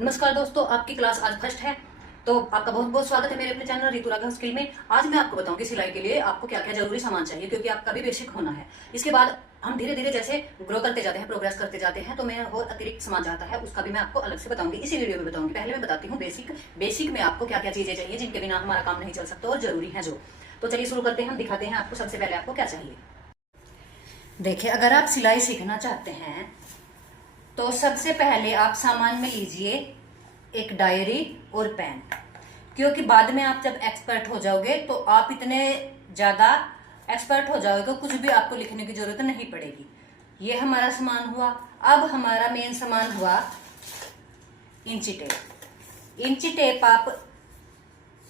नमस्कार दोस्तों, आपकी क्लास आज फर्स्ट है तो आपका बहुत बहुत स्वागत है मेरे अपने चैनल रितु राघव स्किल में। आज मैं आपको बताऊंगी सिलाई के लिए आपको क्या क्या जरूरी सामान चाहिए, क्योंकि आपका भी बेसिक होना है। इसके बाद हम धीरे धीरे जैसे ग्रो करते जाते हैं, प्रोग्रेस करते जाते हैं, तो मैं और अतिरिक्त सामान चाहता है उसका भी मैं आपको अलग से बताऊंगी, इसी वीडियो में बताऊंगी। पहले मैं बताती हूँ बेसिक में आपको क्या क्या चीजें चाहिए जिनके बिना हमारा काम नहीं चल सकता और जरूरी है जो। तो चलिए शुरू करते हैं, हम दिखाते हैं आपको सबसे पहले आपको क्या चाहिए। देखिए, अगर आप सिलाई सीखना चाहते हैं तो सबसे पहले आप सामान में लीजिए एक डायरी और पेन, क्योंकि बाद में आप जब एक्सपर्ट हो जाओगे तो आप इतने ज्यादा एक्सपर्ट हो जाओगे कुछ भी आपको लिखने की जरूरत नहीं पड़ेगी। ये हमारा सामान हुआ। अब हमारा मेन सामान हुआ इंची टेप। इंची टेप आप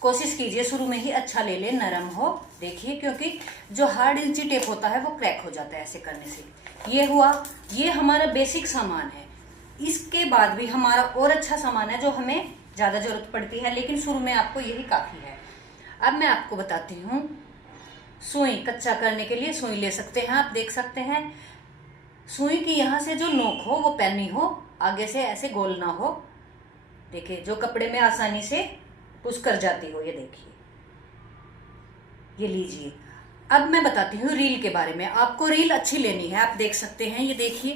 कोशिश कीजिए शुरू में ही अच्छा ले ले, नरम हो। देखिए, क्योंकि जो हार्ड इंची टेप होता है वो क्रैक हो जाता है ऐसे करने से। ये हुआ, ये हमारा बेसिक सामान है। इसके बाद भी हमारा और अच्छा सामान है जो हमें ज्यादा जरूरत पड़ती है, लेकिन शुरू में आपको यही काफी है। अब मैं आपको बताती हूँ सुई। कच्चा करने के लिए सुई ले सकते हैं, आप देख सकते हैं। सुई की यहाँ से जो नोक हो वो पैनी हो, आगे से ऐसे गोल ना हो। देखिए, जो कपड़े में आसानी से पुश कर जाती हो। ये देखिए, ये लीजिए। अब मैं बताती हूँ रील के बारे में। आपको रील अच्छी लेनी है, आप देख सकते हैं। ये देखिए,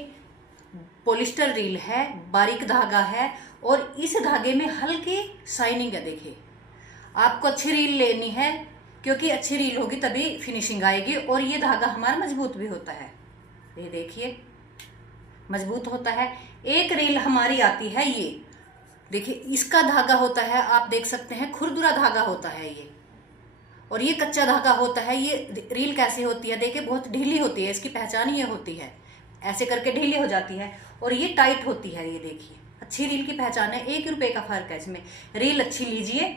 पॉलिस्टर रील है, बारीक धागा है और इस धागे में हल्की शाइनिंग है। देखिए, आपको अच्छी रील लेनी है, क्योंकि अच्छी रील होगी तभी फिनिशिंग आएगी। और ये धागा हमारा मजबूत भी होता है। ये देखिए, मजबूत होता है। एक रील हमारी आती है, ये देखिए, इसका धागा होता है, आप देख सकते हैं, खुरदुरा धागा होता है ये। और ये कच्चा धागा होता है। ये रील कैसे होती है, देखिए, बहुत ढीली होती है। इसकी पहचान ये होती है, ऐसे करके ढीली हो जाती है। और ये टाइट होती है। ये देखिए, अच्छी रील की पहचान है। 1 रुपए का फर्क है इसमें। रील अच्छी लीजिए,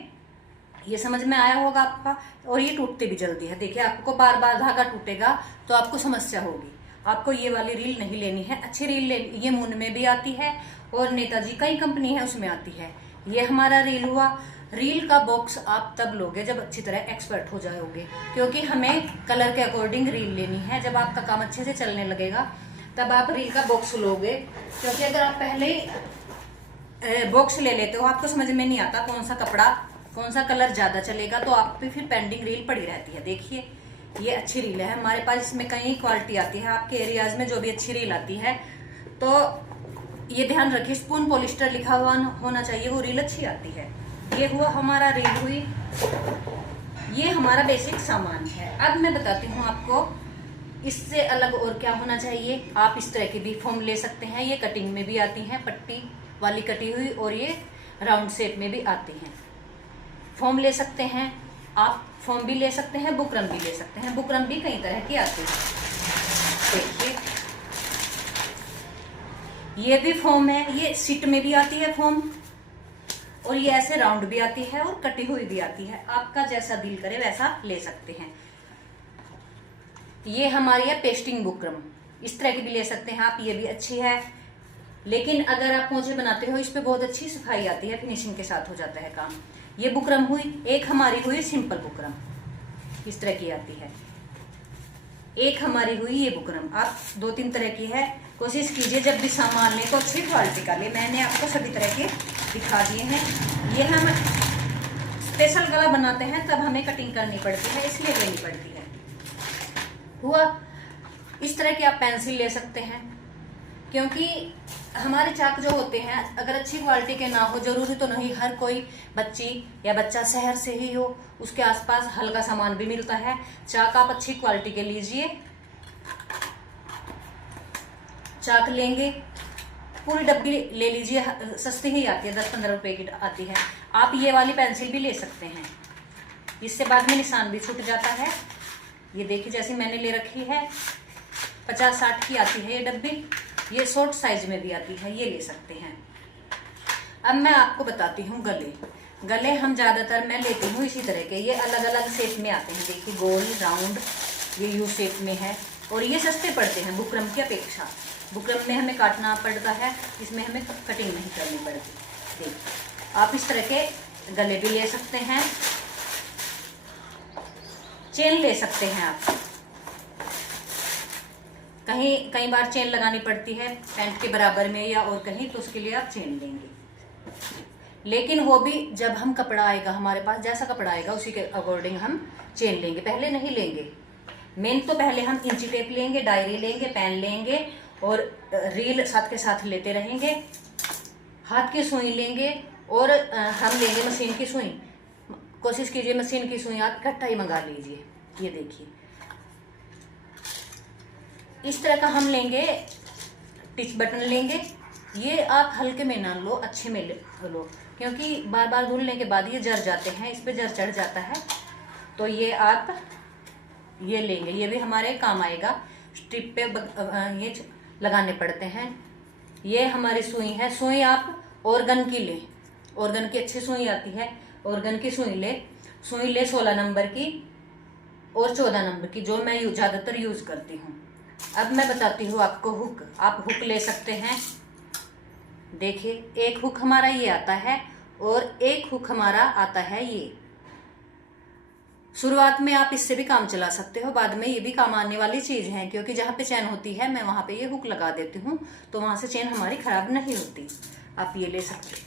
ये समझ में आया होगा आपका। और ये टूटती भी जल्दी है। देखिए, आपको बार बार धागा टूटेगा तो आपको समस्या होगी। आपको ये वाली रील नहीं लेनी है, अच्छी रील ले। ये मून में भी आती है और नेताजी कई कंपनी है उसमें आती है। ये हमारा रील हुआ। रील का बॉक्स आप तब लोगे जब अच्छी तरह एक्सपर्ट हो जाओगे, क्योंकि हमें कलर के अकॉर्डिंग रील लेनी है। जब आपका काम अच्छे से चलने लगेगा तब आप रील का बॉक्स लोगे, क्योंकि अगर आप पहले बॉक्स ले लेते हो आपको समझ में नहीं आता कौन सा कपड़ा कौन सा कलर ज्यादा चलेगा, तो आप पे फिर पेंडिंग रील पड़ी रहती है। देखिए, ये अच्छी रील है हमारे पास। इसमें कई क्वालिटी आती है। आपके एरियाज में जो भी अच्छी रील आती है तो ये ध्यान रखिए, स्पून पॉलिस्टर लिखा हुआ होना चाहिए, वो रील अच्छी आती है। ये हुआ हमारा रील हुई। ये हमारा बेसिक सामान है। अब मैं बताती हूँ आपको इससे अलग और क्या होना चाहिए। आप इस तरह की भी फॉर्म ले सकते हैं। ये कटिंग में भी आती हैं, पट्टी वाली कटी हुई, और ये राउंड शेप में भी आती हैं। फॉर्म ले सकते हैं आप, फॉर्म भी ले सकते हैं, बुकरम भी ले सकते हैं। बुकरम भी कई तरह की आती है। देखिए, ये भी फॉर्म है। ये सीट में भी आती है फॉर्म, और ये ऐसे राउंड भी आती है और कटी हुई भी आती है। आपका जैसा दिल करे वैसा ले सकते हैं। ये हमारी है पेस्टिंग बुकरम, इस तरह की भी ले सकते हैं आप। ये भी अच्छी है, लेकिन अगर आप पोंछे बनाते हो इस पे बहुत अच्छी सफाई आती है, फिनिशिंग के साथ हो जाता है काम। ये बुकरम हुई। एक हमारी हुई सिंपल बुकरम, इस तरह की आती है। एक हमारी हुई ये बुकरम। आप 2-3 तरह की है। कोशिश कीजिए जब भी सामान लें तो अच्छी क्वालिटी का ले। मैंने आपको सभी तरह के दिखा दिए हैं। ये हम स्पेशल गला बनाते हैं तब हमें कटिंग करनी पड़ती है, इसलिए लेनी पड़ती है। हुआ। इस तरह की आप पेंसिल ले सकते हैं, क्योंकि हमारे चाक जो होते हैं अगर अच्छी क्वालिटी के ना हो, जरूरी तो नहीं हर कोई बच्ची या बच्चा शहर से ही हो, उसके आसपास हल्का सामान भी मिलता है। चाक आप अच्छी क्वालिटी के लीजिए। चाक लेंगे, पूरी डब्बी ले लीजिए, सस्ती ही आती है, 10-15 रुपए की आती है। आप ये वाली पेंसिल भी ले सकते हैं, इससे बाद में निशान भी छूट जाता है। ये देखिए, जैसी मैंने ले रखी है, 50-60 की आती है ये डब्बी। ये शॉर्ट साइज में भी आती है, ये ले सकते हैं। अब मैं आपको बताती हूँ गले। गले हम ज्यादातर मैं लेती हूँ इसी तरह के। ये अलग अलग शेप में आते हैं। देखिए, गोल, राउंड, ये यू शेप में है, और ये सस्ते पड़ते हैं बुकरम की अपेक्षा। बुकरम में हमें काटना पड़ता है, इसमें हमें कटिंग नहीं करनी पड़ती। देखिए, आप इस तरह के गले भी ले सकते हैं। चेन ले सकते हैं आप। कई बार चेन लगानी पड़ती है पैंट के बराबर में या और कहीं, तो उसके लिए आप चेन लेंगे। लेकिन वो भी जब हम कपड़ा आएगा हमारे पास, जैसा कपड़ा आएगा उसी के अकॉर्डिंग हम चेन लेंगे, पहले नहीं लेंगे। मेन तो पहले हम इंची टेप लेंगे, डायरी लेंगे, पेन लेंगे और रील साथ के साथ लेते रहेंगे। हाथ की सुई लेंगे और हम लेंगे मशीन की सुई। कोशिश कीजिए मशीन की सुई आप इकट्ठा ही मंगा लीजिए। ये देखिए इस तरह का हम लेंगे, टिच बटन लेंगे। ये आप हल्के में ना लो, अच्छे में लो, क्योंकि बार बार धुलने के बाद ये जर जाते हैं, इस पे जर चढ़ जाता है। तो ये आप ये लेंगे, ये भी हमारे काम आएगा। स्ट्रिप पे ये लगाने पड़ते हैं। ये हमारी सुई है। सुई आप ऑर्गन की ले, ऑर्गन की अच्छी सुई आती है, ऑर्गन की सुई ले। सुई ले 16 नंबर की और 14 नंबर की, जो मैं ज़्यादातर यूज करती हूँ। अब मैं बताती हूँ आपको हुक। आप हुक ले सकते हैं। देखिए एक हुक हमारा ये आता है और एक हुक हमारा आता है ये। शुरुआत में आप इससे भी काम चला सकते हो, बाद में ये भी काम आने वाली चीज है, क्योंकि जहाँ पे चेन होती है मैं वहां पे ये हुक लगा देती हूँ, तो वहां से चेन हमारी खराब नहीं होती। आप ये ले सकते हो।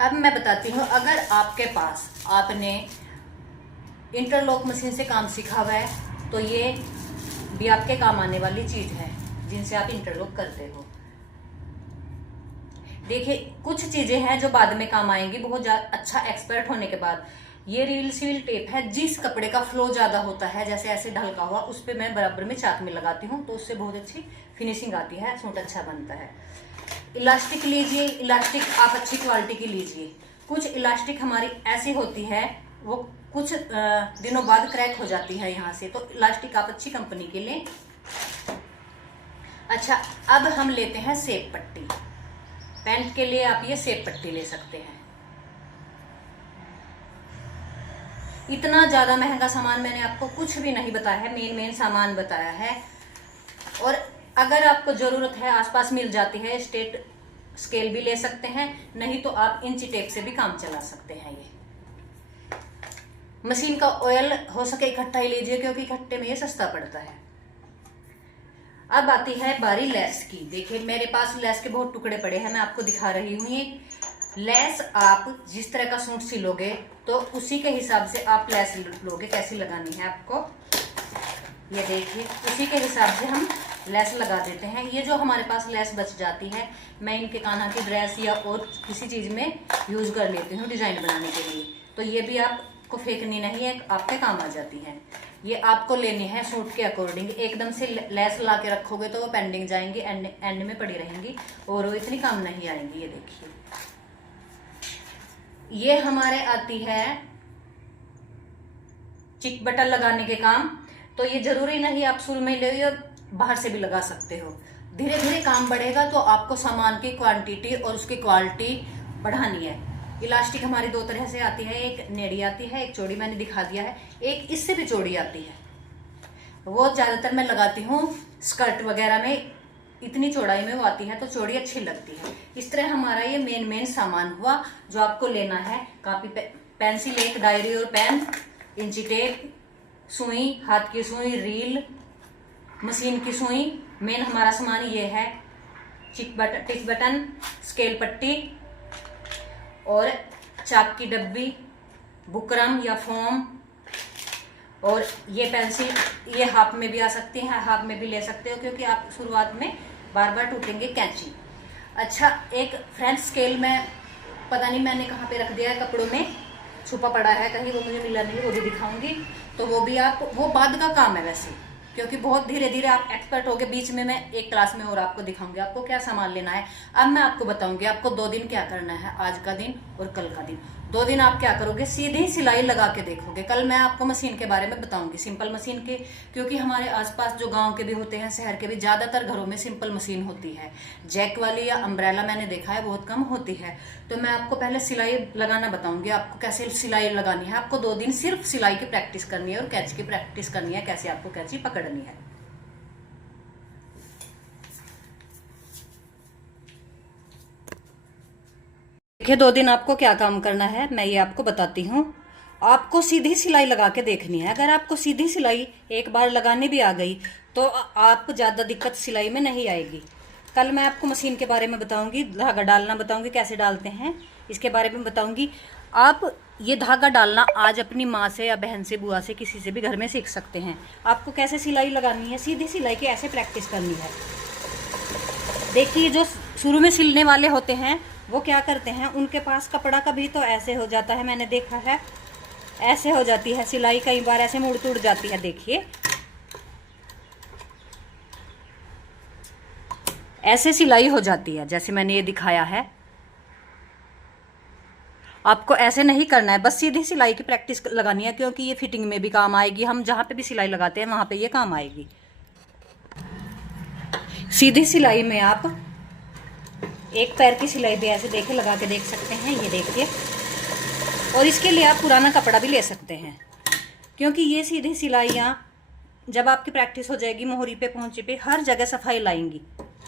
अब मैं बताती हूँ, अगर आपके पास आपने इंटरलॉक मशीन से काम सीखा हुआ है तो ये भी आपके काम आने वाली चीज है, जिनसे आप इंटरलॉक करते हो। देखिए कुछ चीजें हैं जो बाद में काम आएंगी, बहुत अच्छा एक्सपर्ट होने के बाद। ये रील सील टेप है, जिस कपड़े का फ्लो ज्यादा होता है, जैसे ऐसे ढलका हुआ, उस पे मैं बराबर में चाक में लगाती हूँ, तो उससे बहुत अच्छी फिनिशिंग आती है, सूट अच्छा बनता है। इलास्टिक लीजिए, इलास्टिक आप अच्छी क्वालिटी की लीजिए। कुछ इलास्टिक हमारी ऐसी होती है वो कुछ दिनों बाद क्रैक हो जाती है यहाँ से, तो इलास्टिक आप अच्छी कंपनी के लें। अच्छा अब हम लेते हैं सेब पट्टी। पैंट के लिए आप ये सेब पट्टी ले सकते हैं। इतना ज्यादा महंगा सामान मैंने आपको कुछ भी नहीं बताया है, मेन सामान बताया है। और अगर आपको जरूरत है, आसपास मिल जाती है, स्टेट स्केल भी ले सकते हैं, नहीं तो आप इंची टेप से भी काम चला सकते हैं। ये मशीन का ऑयल हो सके इकट्ठा ही लीजिए, क्योंकि इकट्ठे में ये सस्ता पड़ता है। अब आती है बारी लेस की। देखिए मेरे पास लेस के बहुत टुकड़े पड़े हैं, मैं आपको दिखा रही हूँ। ये लेस आप जिस तरह का सूट सिलोगे तो उसी के हिसाब से आप लेस लोगे, कैसी लगानी है आपको। ये देखिए उसी के हिसाब से हम लेस लगा देते हैं। ये जो हमारे पास लेस बच जाती है, मैं इनके कान्हा की ड्रेस या और किसी चीज में यूज कर लेती हूँ डिजाइन बनाने के लिए। तो ये भी आपको फेंकनी नहीं है, आपके काम आ जाती है। ये आपको लेनी है सूट के अकॉर्डिंग। एकदम से लेस ला के रखोगे तो वो पेंडिंग जाएंगी, एंड में पड़ी रहेंगी और वो इतनी काम नहीं आएंगी। ये देखिए ये हमारे आती है चिक बटन लगाने के काम। तो ये जरूरी नहीं आप शुरू में ले, या बाहर से भी लगा सकते हो। धीरे धीरे काम बढ़ेगा तो आपको सामान की क्वांटिटी और उसकी क्वालिटी बढ़ानी है। इलास्टिक हमारी दो तरह से आती है, एक नेड़ी आती है, एक चौड़ी मैंने दिखा दिया है, एक इससे भी चौड़ी आती है। वो ज्यादातर मैं लगाती हूँ स्कर्ट वगैरह में, इतनी चौड़ाई में वो आती है तो चौड़ी अच्छी लगती है। इस तरह हमारा ये मेन सामान हुआ जो आपको लेना है। कॉपी पेंसिल, एक डायरी और पेन, इंची टेप, सुई, हाथ की सुई, रील, मशीन की सुई। मेन हमारा सामान ये है। टिक बटन, स्केल पट्टी और चाक की डब्बी, बुकरम या फोम, और ये पेंसिल। ये हाफ में भी आ सकती है, हाफ में भी ले सकते हो, क्योंकि आप शुरुआत में बार बार टूटेंगे। कैंची। अच्छा एक फ्रेंच स्केल में पता नहीं मैंने कहाँ पे रख दिया है, कपड़ों में छुपा पड़ा है कहीं, वो मुझे मिला नहीं, वो भी दिखाऊंगी। तो वो भी आप, वो बाद का काम है वैसे, क्योंकि बहुत धीरे धीरे आप एक्सपर्ट होगे। बीच में मैं एक क्लास में और आपको दिखाऊंगी आपको क्या सामान लेना है। अब मैं आपको बताऊंगी आपको 2 दिन क्या करना है, आज का दिन और कल का दिन। 2 दिन आप क्या करोगे, सीधी सिलाई लगा के देखोगे। कल मैं आपको मशीन के बारे में बताऊंगी, सिंपल मशीन के, क्योंकि हमारे आसपास जो गांव के भी होते हैं, शहर के भी, ज्यादातर घरों में सिंपल मशीन होती है। जैक वाली या अम्ब्रेला मैंने देखा है बहुत कम होती है। तो मैं आपको पहले सिलाई लगाना बताऊंगी, आपको कैसे सिलाई लगानी है। आपको 2 दिन सिर्फ सिलाई की प्रैक्टिस करनी है और कैंची की प्रैक्टिस करनी है, कैसे आपको कैंची पकड़नी है। देखिए 2 दिन आपको क्या काम करना है, मैं ये आपको बताती हूँ। आपको सीधी सिलाई लगा के देखनी है। अगर आपको सीधी सिलाई एक बार लगाने भी आ गई तो आप ज्यादा दिक्कत सिलाई में नहीं आएगी। कल मैं आपको मशीन के बारे में बताऊंगी, धागा डालना बताऊंगी कैसे डालते हैं, इसके बारे में बताऊंगी। आप ये धागा डालना आज अपनी माँ से या बहन से, बुआ से, किसी से भी घर में सीख सकते हैं। आपको कैसे सिलाई लगानी है, सीधी सिलाई की ऐसे प्रैक्टिस करनी है। देखिए जो शुरू में सिलने वाले होते हैं वो क्या करते हैं, उनके पास कपड़ा कभी तो ऐसे हो जाता है, मैंने देखा है ऐसे हो जाती है सिलाई, कई बार ऐसे मुड़ तुड़ जाती है। देखिए ऐसे सिलाई हो जाती है जैसे मैंने ये दिखाया है। आपको ऐसे नहीं करना है, बस सीधी सिलाई की प्रैक्टिस लगानी है, क्योंकि ये फिटिंग में भी काम आएगी। हम जहाँ पे भी सिलाई लगाते हैं वहाँ पे ये काम आएगी। सीधी सिलाई में आप एक पैर की सिलाई भी ऐसे देखे लगा के देख सकते हैं, ये देखिए। और इसके लिए आप पुराना कपड़ा भी ले सकते हैं, क्योंकि ये सीधी सिलाइयाँ जब आपकी प्रैक्टिस हो जाएगी, मोहरी पे, पहुंचे पे, हर जगह सफाई लाएंगी।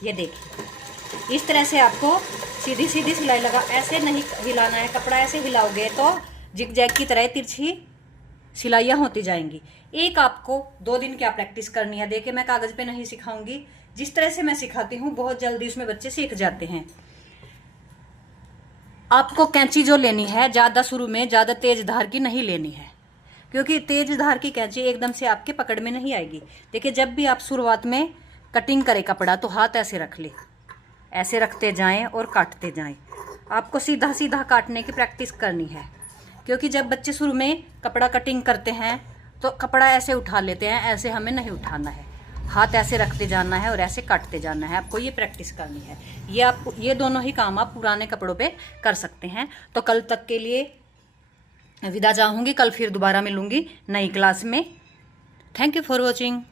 ये देखिए इस तरह से आपको सीधी सीधी सिलाई लगा, ऐसे नहीं हिलाना है कपड़ा। ऐसे हिलाओगे तो जिग जैग की तरह तिरछी सिलाइयाँ होती जाएंगी। एक आपको 2 दिन क्या प्रैक्टिस करनी है। देखिए मैं कागज पे नहीं सिखाऊंगी, जिस तरह से मैं सिखाती हूँ बहुत जल्दी उसमें बच्चे सीख जाते हैं। आपको कैंची जो लेनी है ज़्यादा शुरू में ज़्यादा तेज धार की नहीं लेनी है, क्योंकि तेज धार की कैंची एकदम से आपके पकड़ में नहीं आएगी। देखिए जब भी आप शुरुआत में कटिंग करें कपड़ा तो हाथ ऐसे रख ले, ऐसे रखते जाएं और काटते जाएं। आपको सीधा सीधा काटने की प्रैक्टिस करनी है, क्योंकि जब बच्चे शुरू में कपड़ा कटिंग करते हैं तो कपड़ा ऐसे उठा लेते हैं, ऐसे हमें नहीं उठाना है। हाथ ऐसे रखते जाना है और ऐसे काटते जाना है। आपको ये प्रैक्टिस करनी है। ये आपको ये दोनों ही काम आप पुराने कपड़ों पे कर सकते हैं। तो कल तक के लिए विदा चाहूँगी, कल फिर दोबारा मिलूँगी नई क्लास में। Thank you for watching.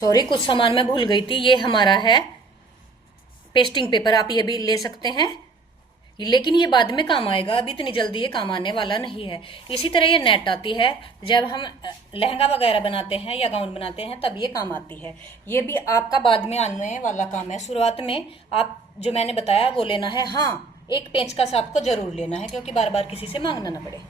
Sorry कुछ सामान मैं भूल गई थी। ये हमारा है पेस्टिंग पेपर, आप ये भी ले सकते हैं, लेकिन ये बाद में काम आएगा, अभी इतनी जल्दी ये काम आने वाला नहीं है। इसी तरह ये नेट आती है जब हम लहंगा वगैरह बनाते हैं या गाउन बनाते हैं, तब ये काम आती है। ये भी आपका बाद में आने वाला काम है। शुरुआत में आप जो मैंने बताया वो लेना है। हाँ, एक पेंचकस आपको जरूर लेना है, क्योंकि बार बार किसी से मांगना ना पड़े।